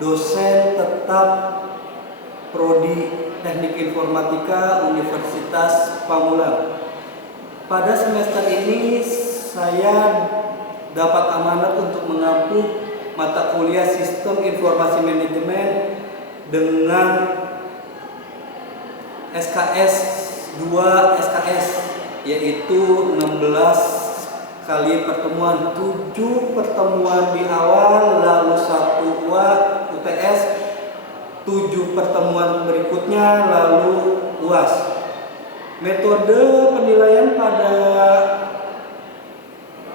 dosen tetap Prodi Teknik Informatika Universitas Pamulang. Pada semester ini saya dapat amanat untuk mengampu mata kuliah Sistem Informasi Manajemen dengan SKS 2 SKS, yaitu 16 kali pertemuan, 7 pertemuan di awal, lalu 1 UTS, 7 pertemuan berikutnya, lalu UAS. Metode penilaian pada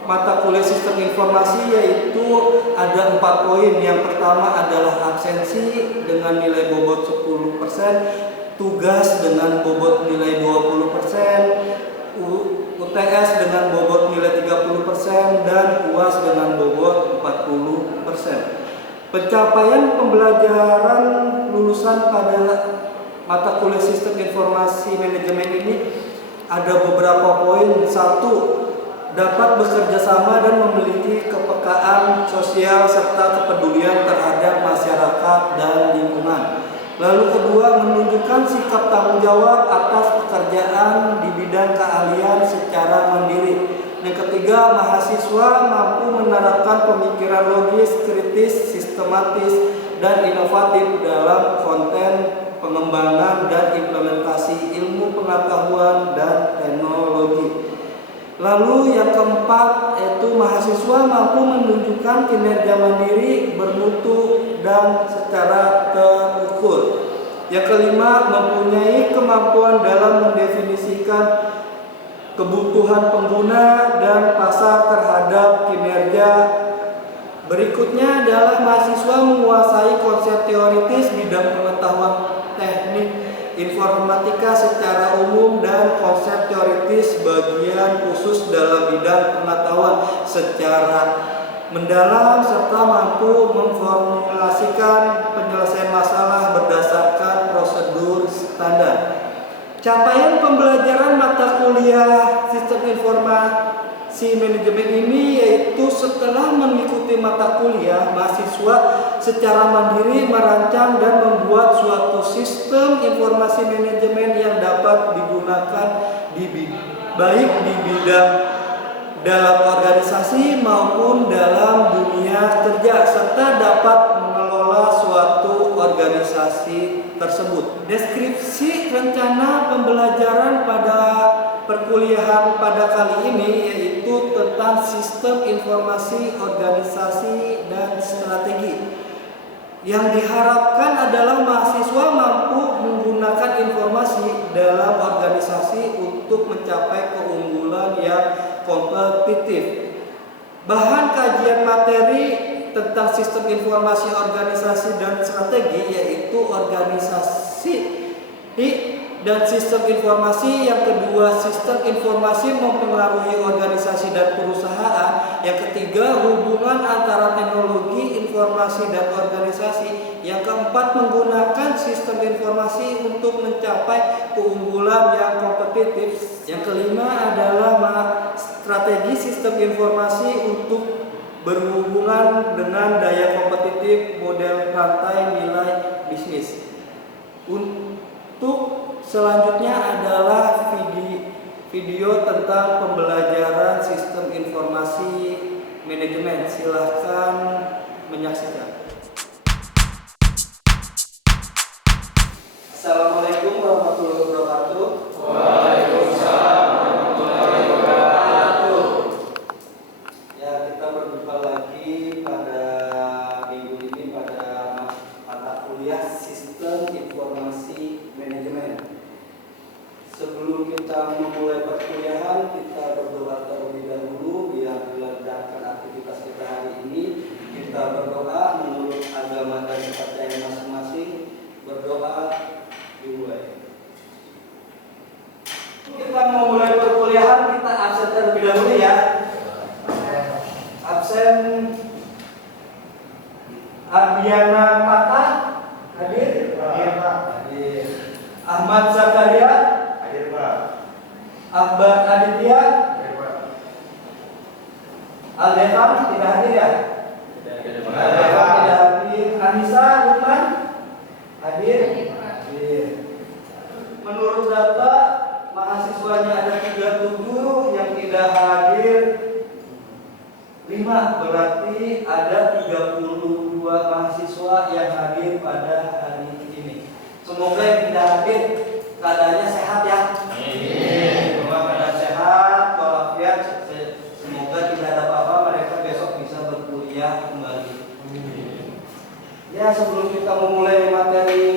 mata kuliah Sistem Informasi yaitu ada 4 poin. Yang pertama adalah absensi dengan nilai bobot 10%, tugas dengan bobot nilai 20%, UTS dengan bobot nilai 30%, dan UAS dengan bobot 40%. Pencapaian pembelajaran lulusan pada mata kuliah Sistem Informasi Manajemen ini ada beberapa poin. 1. Dapat bekerja sama dan memiliki kepekaan sosial serta kepedulian terhadap masyarakat dan lingkungan. Lalu kedua, menunjukkan sikap tanggung jawab atas pekerjaan di bidang keahlian secara mandiri. Yang ketiga, mahasiswa mampu menerapkan pemikiran logis, kritis, sistematis, dan inovatif dalam konten pengembangan dan implementasi ilmu pengetahuan dan teknologi. Lalu yang keempat, yaitu mahasiswa mampu menunjukkan kinerja mandiri, bermutu, dan secara terukur. Yang kelima, mempunyai kemampuan dalam mendefinisikan kebutuhan pengguna dan pasar terhadap kinerja. Berikutnya adalah mahasiswa menguasai konsep teoritis bidang pengetahuan teknik informatika secara umum dan konsep teoritis bagian khusus dalam bidang pengetahuan secara mendalam, serta mampu memformulasikan penyelesaian masalah berdasarkan prosedur standar. Capaian pembelajaran mata kuliah Sistem Informasi Manajemen ini yaitu setelah mengikuti mata kuliah, mahasiswa secara mandiri merancang dan membuat suatu sistem informasi manajemen yang dapat digunakan baik di bidang dalam organisasi maupun dalam dunia kerja, serta dapat mengelola suatu organisasi tersebut. Deskripsi rencana pembelajaran pada perkuliahan pada kali ini yaitu tentang sistem informasi, organisasi, dan strategi. Yang diharapkan adalah mahasiswa mampu menggunakan informasi dalam organisasi untuk mencapai keunggulan yang kompetitif. Bahan kajian materi tentang sistem informasi, organisasi, dan strategi yaitu organisasi dan sistem informasi. Yang kedua, sistem informasi mempengaruhi organisasi dan perusahaan. Yang ketiga, hubungan antara teknologi, informasi, dan organisasi. Yang keempat, menggunakan sistem informasi untuk mencapai keunggulan yang kompetitif. Yang kelima adalah strategi sistem informasi untuk berhubungan dengan daya kompetitif model rantai nilai bisnis. Untuk selanjutnya adalah video tentang pembelajaran Sistem Informasi Manajemen. Silahkan menyaksikan. Assalamualaikum warahmatullahi wabarakatuh. Waalaikumsalam warahmatullahi wabarakatuh. Ya, kita berjumpa lagi pada minggu ini pada mata kuliah Sistem Informasi Manajemen. Sebelum kita memulai perkuliahan, kita berdoa terlebih dahulu biar dilancarkan aktivitas kita hari ini. Kita berdoa menurut agama dan kepercayaan masing-masing. Berdoa dimulai. Kita mau mulai perkuliahan, kita absen terlebih dahulu ya. Absen Ardiana Patah hadir? Hadir, Pak. Hadir. Ahmad Zakaria Hadir, Pak. Akbar Aditya Hadir, Pak. Al-Defam tidak hadir ya? Tidak hadir, Pak. Al-Defam tidak hadir. Anissa, Lukman, hadir? Hadir. Menurut data mahasiswanya ada 37, yang tidak hadir 5, berarti ada 32 mahasiswa yang hadir pada hari ini. Semoga yang tidak hadir keadaannya sehat ya. Amin. Semoga keadaan sehat, walafiat. Semoga tidak ada apa-apa, mereka besok bisa berkuliah kembali. Amin. Ya, sebelum kita memulai materi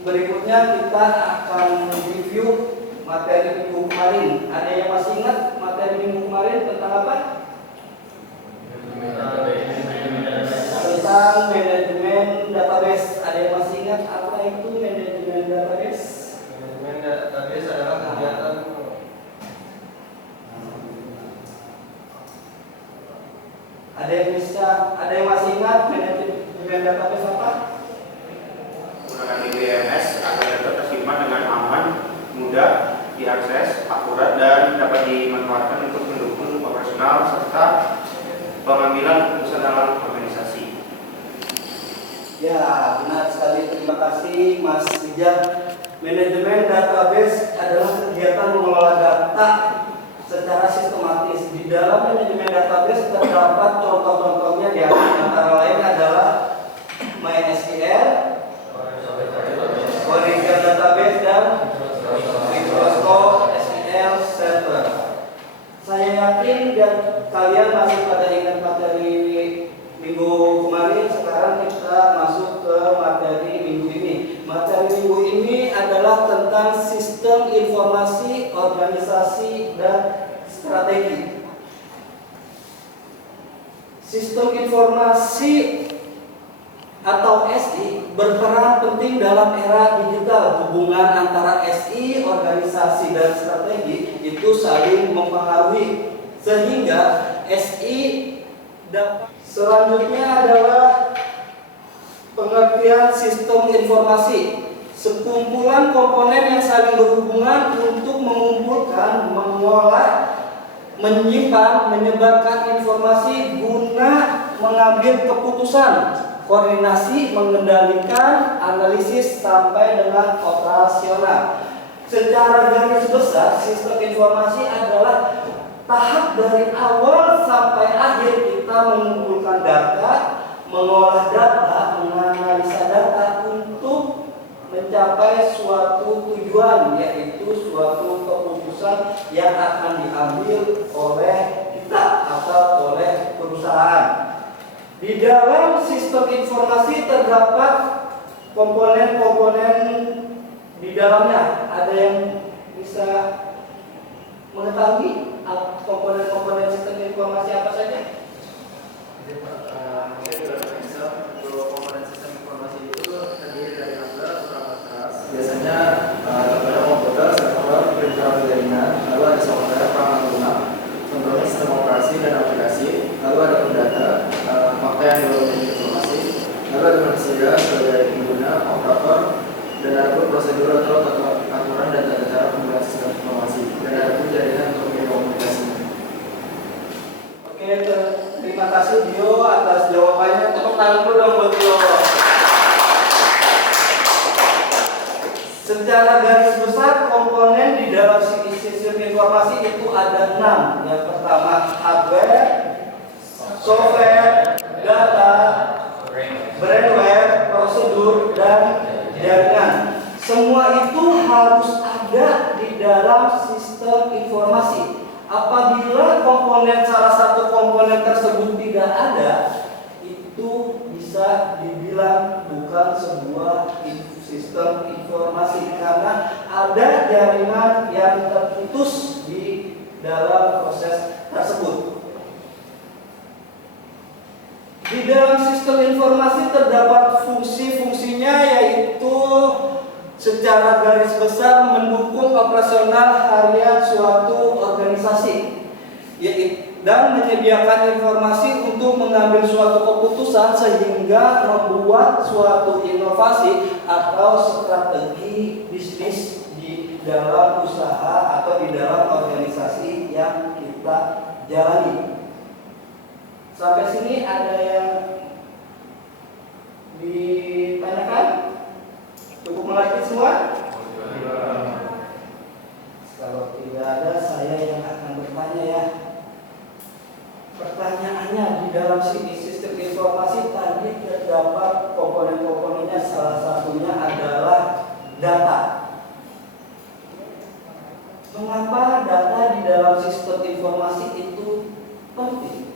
berikutnya, kita akan review materi minggu kemarin. Ada yang masih ingat materi minggu kemarin tentang apa? Tentang manajemen database. Ada yang masih ingat apa itu manajemen database? Manajemen database adalah kegiatan. Ada yang masih ingat manajemen database apa? Menggunakan DBMS agar data tersimpan dengan aman, mudah diakses, akurat, dan dapat dimanfaatkan untuk mendukung operasional serta pengambilan keputusan dalam organisasi. Ya, benar sekali. Terima kasih Mas Rijal. Manajemen database adalah kegiatan mengelola data secara sistematis. Di dalam manajemen database terdapat contoh-contohnya, di antara lain adalah MySQL, Oracle Database, dan Microsoft SQL Server. Saya yakin dan kalian masih pada ingat materi minggu kemarin. Sekarang kita masuk ke materi minggu ini. Materi minggu ini adalah tentang sistem informasi, organisasi, dan strategi. Sistem informasi atau SI berperan penting dalam era digital. Hubungan antara SI, organisasi, dan strategi itu saling mempengaruhi sehingga SI dapat. Selanjutnya adalah pengertian sistem informasi. Sekumpulan komponen yang saling berhubungan untuk mengumpulkan, mengolah, menyimpan, menyebarkan informasi guna mengambil keputusan, koordinasi, mengendalikan, analisis, sampai dengan operasional. Secara garis besar, sistem informasi adalah tahap dari awal sampai akhir kita mengumpulkan data, mengolah data, menganalisa data untuk mencapai suatu tujuan, yaitu suatu keputusan yang akan diambil oleh kita atau oleh perusahaan. Di dalam sistem informasi terdapat komponen-komponen di dalamnya. Ada yang bisa mengetahui komponen-komponen sistem informasi apa saja? Komponen sistem informasi itu terdiri dari hardware atau perangkat keras. Biasanya terdapat komputer, server, printer, jaringan. Lalu ada software, perangkat lunak, contohnya sistem operasi dan aplikasi. Lalu ada pendata, fakta yang dilakukan informasi. Lalu ada manusia sebagai pengguna, operator, dan ada pun prosedur atau aturan dan tata cara penggunaan sistem informasi. Dan ada pun jaringan untuk media komunikasi. Oke, terima kasih Dio atas jawabannya. Tepuk tangan dulu dong buat Dio. Secara garis besar komponen di dalam sistem informasi itu ada 6. Yang pertama hardware, software, data, brainware, prosedur, dan jaringan. Semua itu harus ada di dalam sistem informasi. Apabila salah satu komponen tersebut tidak ada, itu bisa dibilang bukan sebuah sistem informasi karena ada jaringan yang terputus di dalam proses tersebut. Di dalam sistem informasi terdapat fungsi-fungsinya, yaitu secara garis besar mendukung operasional harian suatu organisasi dan menyediakan informasi untuk mengambil suatu keputusan sehingga membuat suatu inovasi atau strategi bisnis di dalam usaha atau di dalam organisasi yang kita jalani. Sampai sini ada yang Ditanyakan? Cukup mengerti semua? Kalau tidak ada, saya yang akan bertanya ya. Pertanyaannya, di dalam sistem informasi tadi terdapat komponen-komponennya, salah satunya adalah data. Mengapa data di dalam sistem informasi itu penting?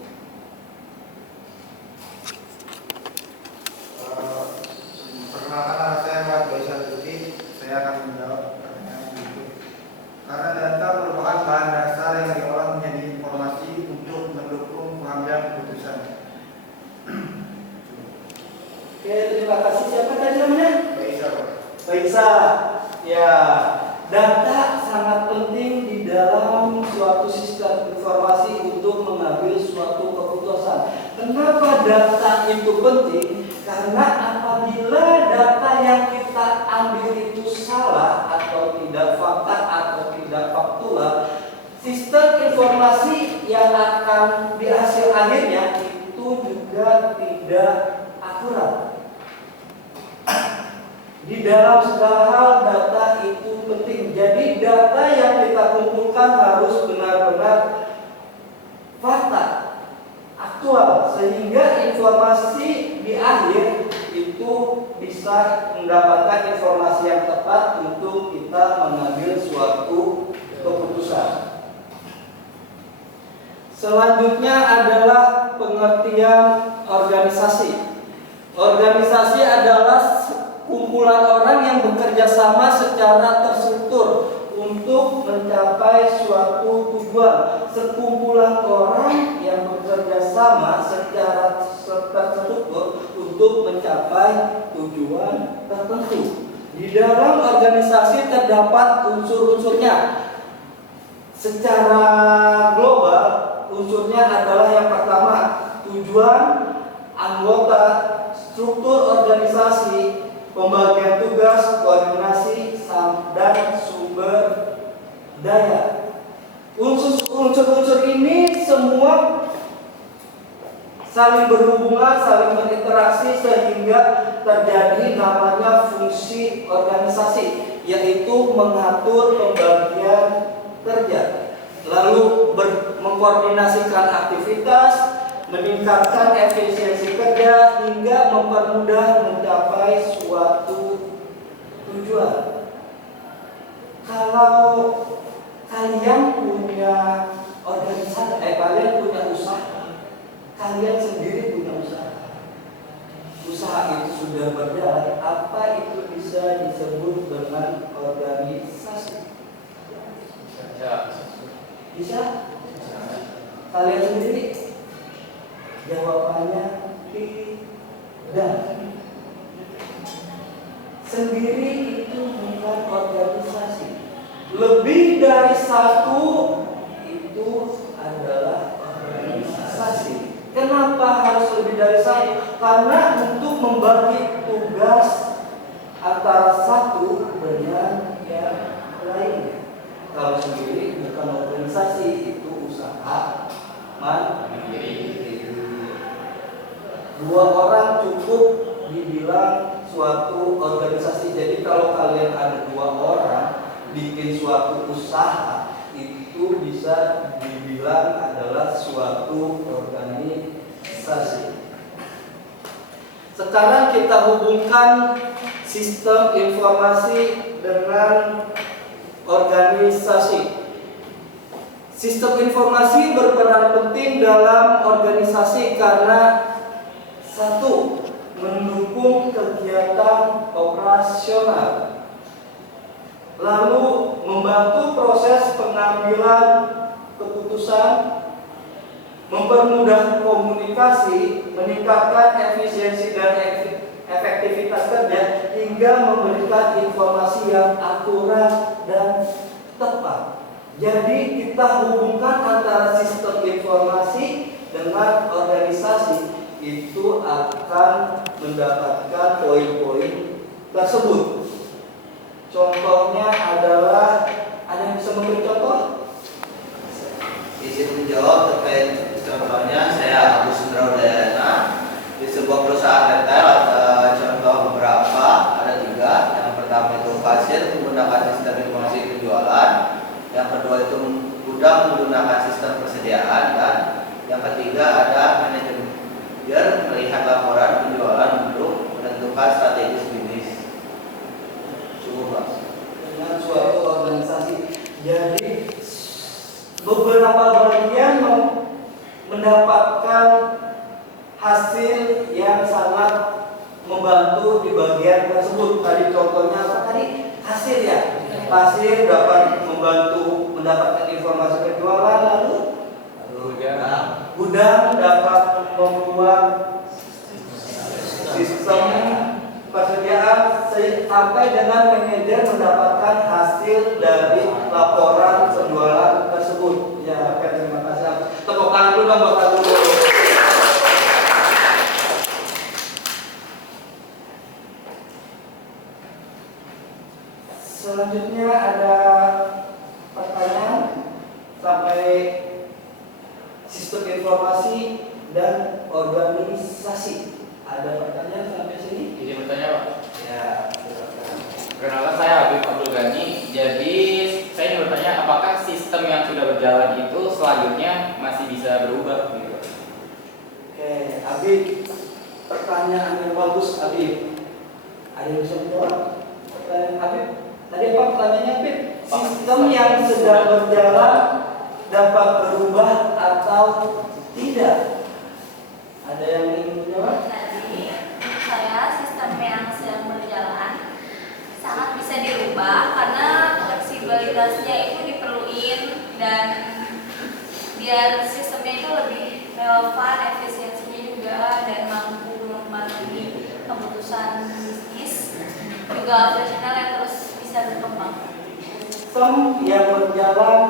Perkenalkan, saya Muhammad Faisal Lutfi. Saya akan menjawab pertanyaan itu. Karena data merupakan bahan dasar yang diolah menjadi informasi untuk mendukung pengambilan keputusan. Oke, terima kasih. Siapa tadi namanya? Faisal. Faisal. Ya, data sangat penting di dalam suatu sistem informasi untuk mengambil suatu keputusan. Kenapa data itu penting? Karena apabila data yang kita ambil itu salah atau tidak fakta atau tidak faktual, sistem informasi yang akan di hasil akhirnya itu juga tidak akurat. Di dalam segala hal data itu penting. Jadi data yang kita kumpulkan harus benar-benar fakta, aktual, sehingga informasi di akhir itu bisa mendapatkan informasi yang tepat untuk kita mengambil suatu keputusan. Selanjutnya adalah pengertian organisasi. Organisasi adalah kumpulan orang yang bekerja sama secara terstruktur untuk mencapai suatu tujuan. Sekumpulan orang yang bekerja sama secara terstruktur untuk mencapai tujuan tertentu. Di dalam organisasi terdapat unsur-unsurnya. Secara global, unsurnya adalah yang pertama, tujuan, anggota, struktur organisasi, pembagian tugas, koordinasi, dan sumber daya. Unsur-unsur ini semua saling berhubungan, saling berinteraksi sehingga terjadi namanya fungsi organisasi, yaitu mengatur pembagian kerja, lalu mengkoordinasikan aktivitas, meningkatkan efisiensi kerja hingga mempermudah mencapai suatu tujuan. Kalau kalian punya organisasi, kalian punya usaha, kalian sendiri punya usaha itu sudah berjalan, apa itu bisa disebut dengan organisasi? Bisa? Kalian sendiri? Jawabannya tidak. Sendiri itu bukan organisasi. Lebih dari satu itu adalah organisasi. Kenapa harus lebih dari satu? Karena untuk membagi tugas antara satu dengan yang lainnya. Kalau sendiri bukan organisasi, itu usaha mandiri. Dua orang cukup dibilang suatu organisasi. Jadi kalau kalian ada dua orang bikin suatu usaha, itu bisa dibilang adalah suatu organisasi. Sekarang kita hubungkan sistem informasi dengan organisasi. Sistem informasi berperan penting dalam organisasi karena satu, mendukung kegiatan operasional, lalu membantu proses pengambilan keputusan, mempermudah komunikasi, meningkatkan efisiensi dan efektivitas kerja, hingga memberikan informasi yang akurat dan tepat. Jadi kita hubungkan antara sistem informasi dengan organisasi, itu akan mendapatkan poin-poin tersebut. Contohnya adalah, ada yang bisa memberi contoh? Izin menjawab terkait contohnya, saya Agus Indra Udayana di sebuah perusahaan retail gudang menggunakan sistem persediaan, dan yang ketiga ada manajer melihat laporan penjualan untuk menentukan strategi bisnis. Dengan suatu organisasi. Jadi beberapa bagian mendapatkan hasil yang sangat membantu di bagian tersebut. Tadi contohnya apa tadi? Hasil ya. Hasil dapat membantu mendapatkan informasi penjualan, lalu gudang dapat membuat sistem persediaan sampai dengan manajer mendapatkan hasil dari laporan penjualan tersebut. Ya, oke, terima kasih. Tepuk tangan dulu dong buat aku. Selanjutnya ada pertanyaan sampai sistem informasi dan organisasi. Ada pertanyaan sampai sini? Izin bertanya Pak. Ya, silakan. Perkenalkan saya Habib Abdul Ghani. Jadi saya ingin bertanya apakah sistem yang sudah berjalan itu selanjutnya masih bisa berubah gitu? Oke, Habib, pertanyaan yang bagus, Habib. Ada yang bisa menjawab? Pertanyaan Habib. Tadi apa pertanyaannya, Habib? Sistem yang sedang berjalan dapat berubah atau tidak? Ada yang ingin menjawab? Tadi saya sistem yang sedang berjalan sangat bisa dirubah karena fleksibilitasnya itu diperluin dan biar sistemnya itu lebih relevan, efisiensinya juga, dan mampu mempengaruhi keputusan bisnis, juga operasional yang terus bisa berkembang. Sistem yang berjalan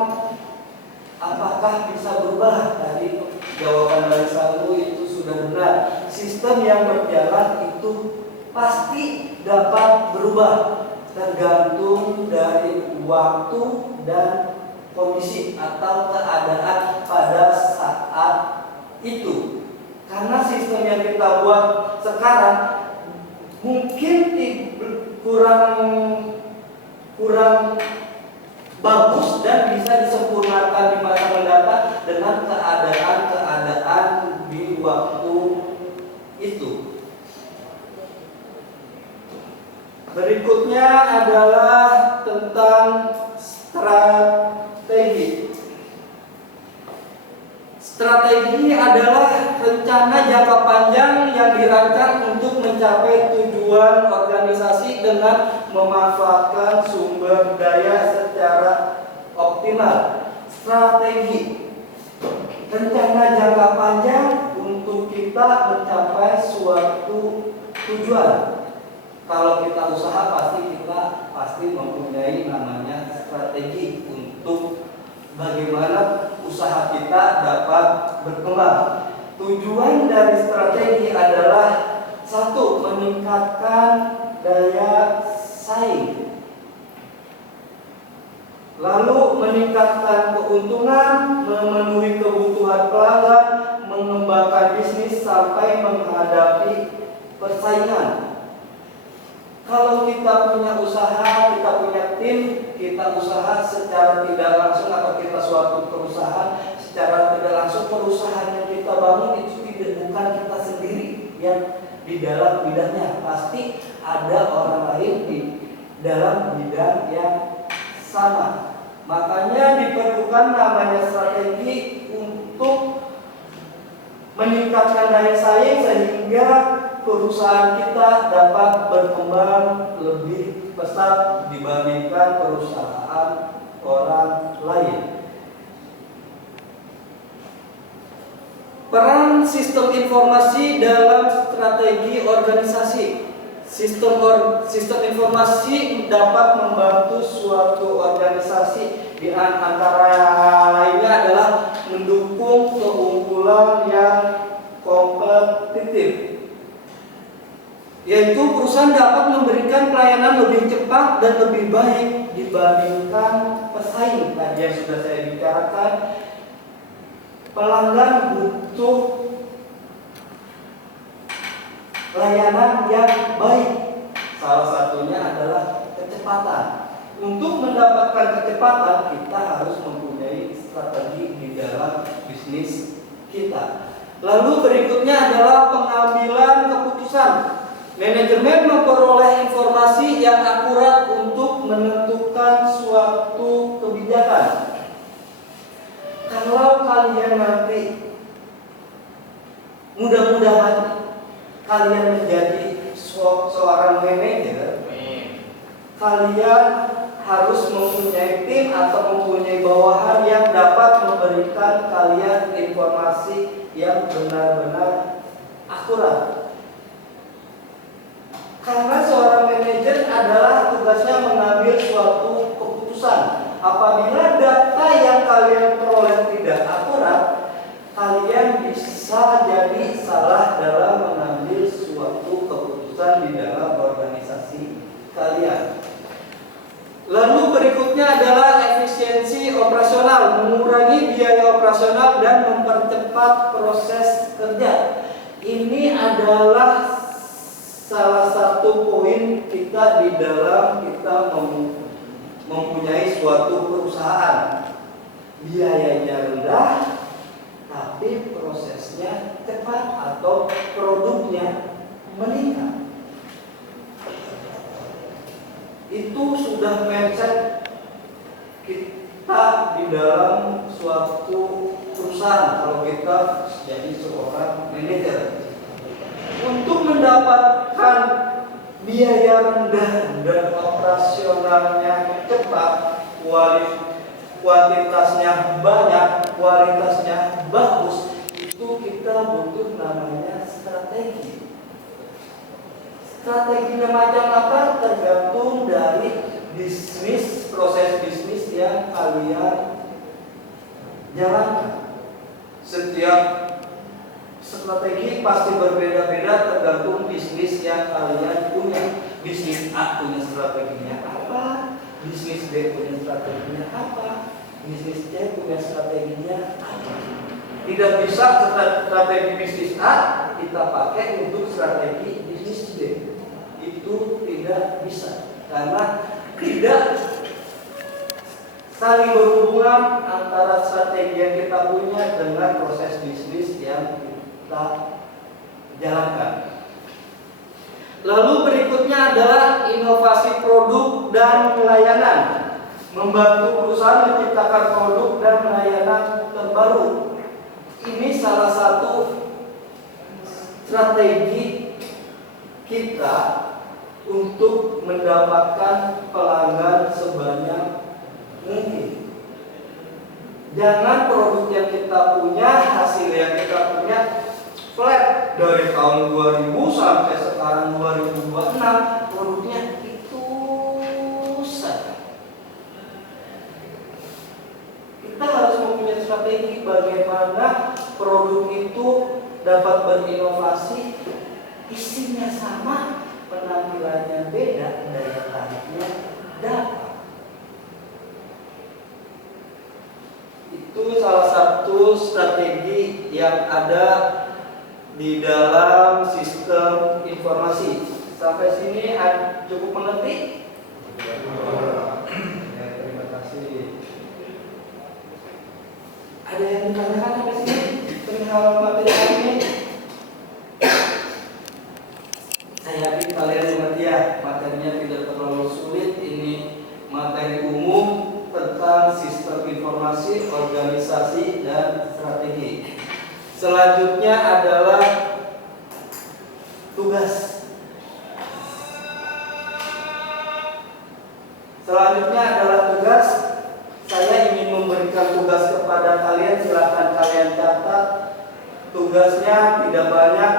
apakah bisa berubah? Tadi jawaban dari Salu itu sudah benar. Sistem yang berjalan itu pasti dapat berubah tergantung dari waktu dan kondisi atau keadaan pada saat itu. Karena sistem yang kita buat sekarang mungkin kurang bagus dan bisa disempurnakan di masa mendatang dengan keadaan di waktu itu. Berikutnya adalah tentang strategi. Strategi adalah rencana jangka panjang yang dirancang untuk mencapai tujuan organisasi dengan memanfaatkan sumber daya secara optimal. Strategi rencana jangka panjang untuk kita mencapai suatu tujuan. Kalau kita usaha pasti mempunyai namanya strategi untuk bagaimana usaha kita dapat berkembang. Tujuan dari strategi adalah satu, meningkatkan daya saing, lalu meningkatkan keuntungan, memenuhi kebutuhan pelanggan, mengembangkan bisnis sampai menghadapi persaingan. Kalau kita punya usaha, kita punya tim, kita usaha secara tidak langsung atau kita suatu perusahaan secara tidak langsung, perusahaan yang kita bangun itu bukan kita sendiri yang di dalam bidangnya, pasti ada orang lain di dalam bidang yang sama. Makanya diperlukan namanya strategi untuk meningkatkan daya saing sehingga perusahaan kita dapat berkembang lebih pesat dibandingkan perusahaan orang lain. Peran sistem informasi dalam strategi organisasi. Sistem informasi dapat membantu suatu organisasi, di antara lainnya adalah mendukung keunggulan yang kompetitif, yaitu perusahaan dapat memberikan pelayanan lebih cepat dan lebih baik dibandingkan pesaing. Tadi yang sudah saya bicarakan, pelanggan butuh layanan yang baik. Salah satunya adalah kecepatan. Untuk mendapatkan kecepatan, kita harus mempunyai strategi di dalam bisnis kita. Lalu berikutnya adalah pengambilan keputusan. Manajemen memperoleh informasi yang akurat untuk menentukan suatu kebijakan. Kalau kalian nanti mudah-mudahan kalian menjadi seorang manajer, kalian harus mempunyai tim atau mempunyai bawahan yang dapat memberikan kalian informasi yang benar-benar akurat. Karena seorang manajer adalah tugasnya mengambil suatu keputusan. Apabila data yang kalian peroleh tidak akurat, kalian bisa jadi salah dalam mengambil suatu keputusan di dalam organisasi kalian. Lalu berikutnya adalah efisiensi operasional, mengurangi biaya operasional dan mempercepat proses kerja. Ini adalah salah satu poin kita di dalam kita mempunyai suatu perusahaan. Biayanya rendah, tapi prosesnya cepat atau produknya meningkat. Itu sudah mindset kita di dalam suatu perusahaan kalau kita jadi seorang manajer. Untuk mendapatkan biaya rendah dan operasionalnya cepat, kuantitasnya banyak, kualitasnya bagus, itu kita butuh namanya strategi. Strateginya macam apa? Tergantung dari bisnis, proses bisnis yang kalian jalankan. Setiap strategi pasti berbeda-beda tergantung bisnis yang kalian punya. Bisnis A punya strateginya apa? Bisnis B punya strateginya apa? Bisnis C punya strateginya apa? Tidak bisa strategi bisnis A kita pakai untuk strategi bisnis B. Itu tidak bisa karena tidak saling berhubungan antara strategi yang kita punya dengan proses bisnis yang kita jalankan. Lalu berikutnya adalah inovasi produk dan pelayanan, membantu perusahaan menciptakan produk dan pelayanan terbaru. Ini salah satu strategi kita untuk mendapatkan pelanggan sebanyak mungkin. Jangan produk yang kita punya, hasil yang kita punya flat dari tahun 2000 sampai sekarang 2026, produknya itu saja. Kita harus mempunyai strategi bagaimana produk itu dapat berinovasi, isinya sama, penampilannya beda, daya tariknya dapat. Itu salah satu strategi yang ada di dalam sistem informasi. Sampai sini cukup mengerti? Ya, terima kasih. Ada yang ditanyakan sampai sini perihal materi ini? Saya yakin kalian mengerti ya, materinya tidak terlalu sulit. Ini materi umum tentang sistem informasi, organisasi, dan strategi. Selanjutnya adalah tugas. Saya ingin memberikan tugas kepada kalian, silakan kalian catat. Tugasnya tidak banyak,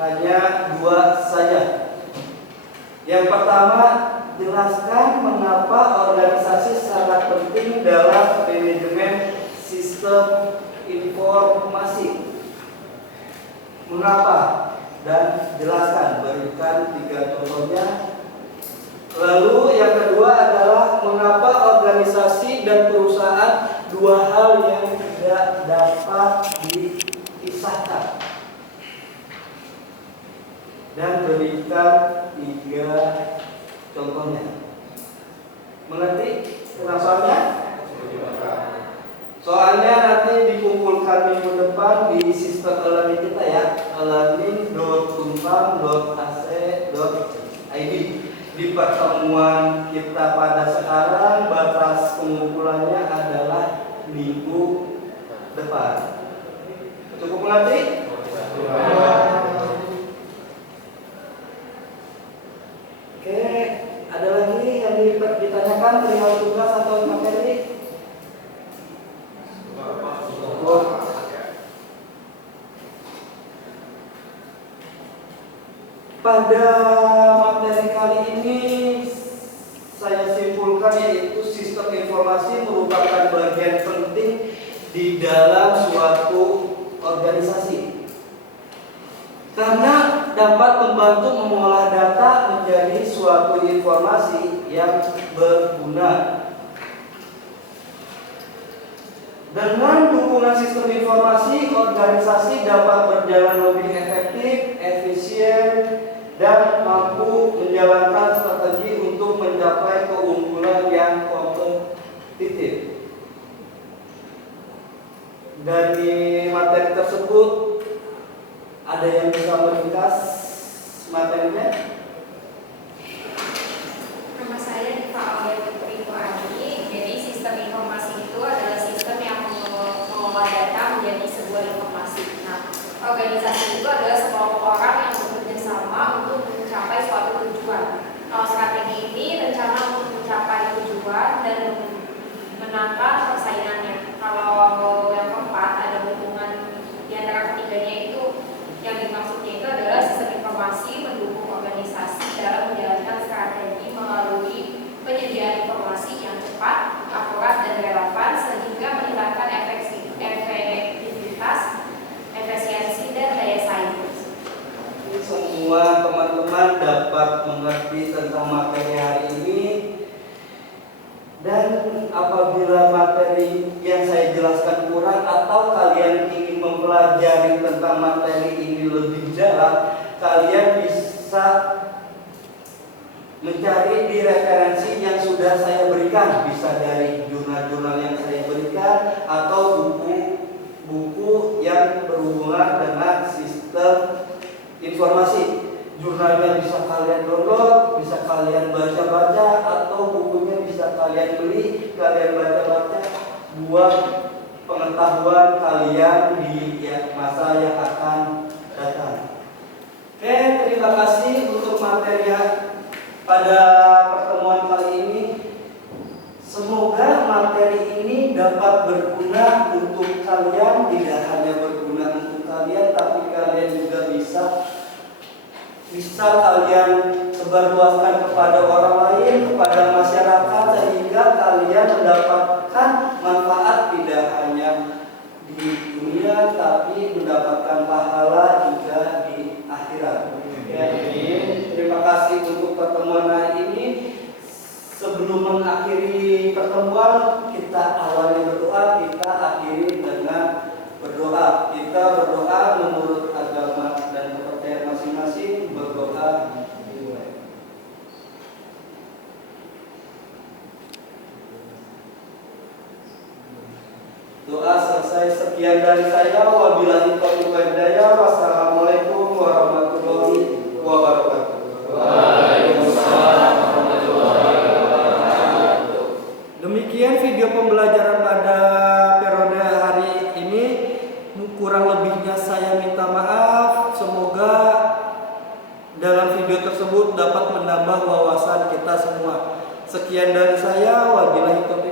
hanya 2 saja. Yang pertama, jelaskan mengapa organisasi sangat penting dalam manajemen sistem informasi. Mengapa? Dan jelaskan, berikan 3 contohnya. Lalu yang kedua adalah mengapa organisasi dan perusahaan 2 hal yang tidak dapat dipisahkan. Dan berikan 3 contohnya. Mengerti soalnya? Soalnya pada materi kali ini saya simpulkan yaitu sistem informasi merupakan bagian penting di dalam suatu organisasi karena dapat membantu mengolah data menjadi suatu informasi yang berguna. Dengan dukungan sistem informasi, organisasi dapat berjalan lebih efektif, efisien, dan mampu menjalankan strategi untuk mencapai keunggulan yang kompetitif. Dari materi tersebut, ada yang bisa meringkas materinya? Nama saya Diva Aulia Putri Puadi. Jadi sistem informasi itu adalah sistem yang mengolah data menjadi sebuah informasi. Nah, organisasi itu adalah sekelompok orang yang bekerja sama untuk mencapai suatu tujuan. Kalau strategi ini rencana untuk mencapai tujuan dan menangkal persaingannya. Kalau yang keempat ada hubungan di antara ketiganya itu yang dimaksudnya itu adalah sistem informasi mendukung organisasi dalam menjalankan strategi melalui penyediaan informasi yang cepat, akurat, dan relevan sehingga meningkatkan efektivitas, efisiensi, dan daya saing. Semua teman-teman dapat mengerti tentang materi hari ini, dan apabila materi yang saya jelaskan kurang atau kalian ingin mempelajari tentang materi ini lebih dalam, kalian bisa mencari di referensi yang sudah saya berikan, bisa dari jurnal-jurnal yang saya berikan atau buku-buku yang berhubungan dengan sistem informasi. Jurnalnya bisa kalian download, bisa kalian baca-baca, atau bukunya bisa kalian beli, kalian baca-baca buat pengetahuan kalian di masa yang akan datang. Oke, terima kasih untuk materi pada pertemuan kali ini. Semoga materi ini dapat berguna untuk kalian, tidak hanya berguna untuk kalian, tapi kalian juga bisa kalian sebarluaskan kepada orang lain, kepada masyarakat, sehingga kalian mendapatkan manfaat tidak hanya di dunia tapi mendapatkan pahala juga di akhirat. Terima kasih untuk pertemuan hari ini. Sebelum mengakhiri pertemuan, kita awali berdoa, kita akhiri dengan berdoa. Kita berdoa menurut agama dan kepercayaan masing-masing, berdoa dimulai. Doa selesai. Sekian dari saya. Wabillahi taufiq wal hidayah. Wassalamualaikum warahmatullahi wabarakatuh. Waalaikumsalam warahmatullahi wabarakatuh. Demikian video pembelajaran pada periode hari ini. Kurang lebihnya saya minta maaf. Semoga dalam video tersebut dapat menambah wawasan kita semua. Sekian dari saya. Wabillahi taufiq